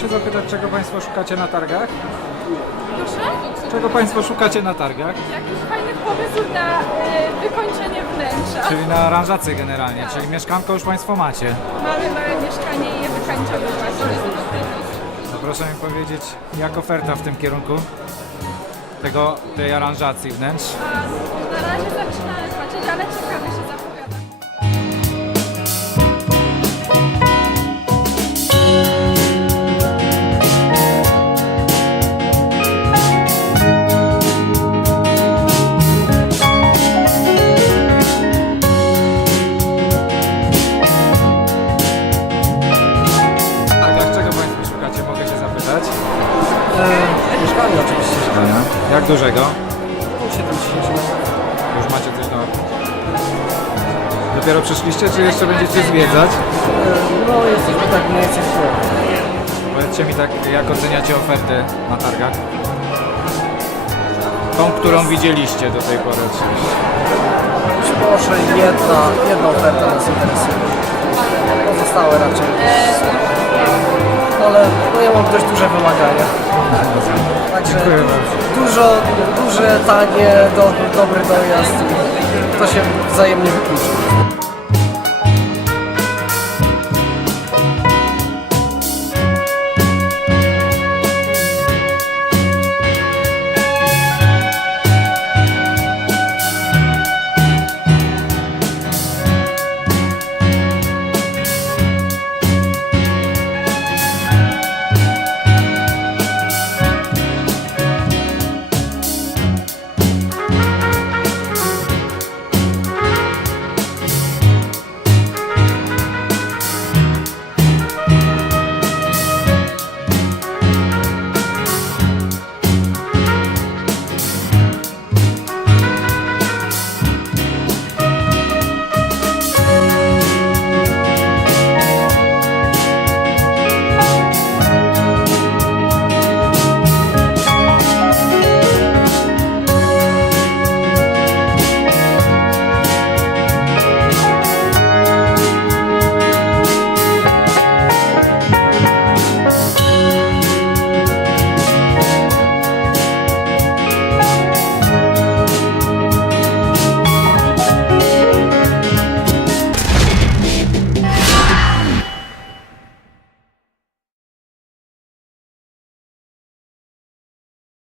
zapytać, czego Państwo szukacie na targach? Proszę? Czego Państwo szukacie na targach? Jakiś fajny pomysł na y, wykończenie wnętrza. Czyli na aranżację generalnie, czyli mieszkanko już Państwo macie. Mamy małe mieszkanie i je wykańczamy właśnie. To proszę mi powiedzieć, jak oferta w tym kierunku tego, tej aranżacji wnętrz? A na razie zaczynamy patrzeć, ale ciekawe się zapowiada. Jak dużego? 70 metrów. Już macie coś do... Dopiero przyszliście, czy jeszcze będziecie zwiedzać? No jesteśmy tak mniej. Powiedzcie mi tak, jak oceniacie ofertę na targach? Tą, którą widzieliście do tej pory oczywiście. Może jedna, jedna oferta nas interesuje. Pozostałe raczej. Ale no ja mam dość duże wymagania. Także Dziękuję bardzo. Dużo, duże, tanie, do, dobry dojazd to się wzajemnie wyklucza.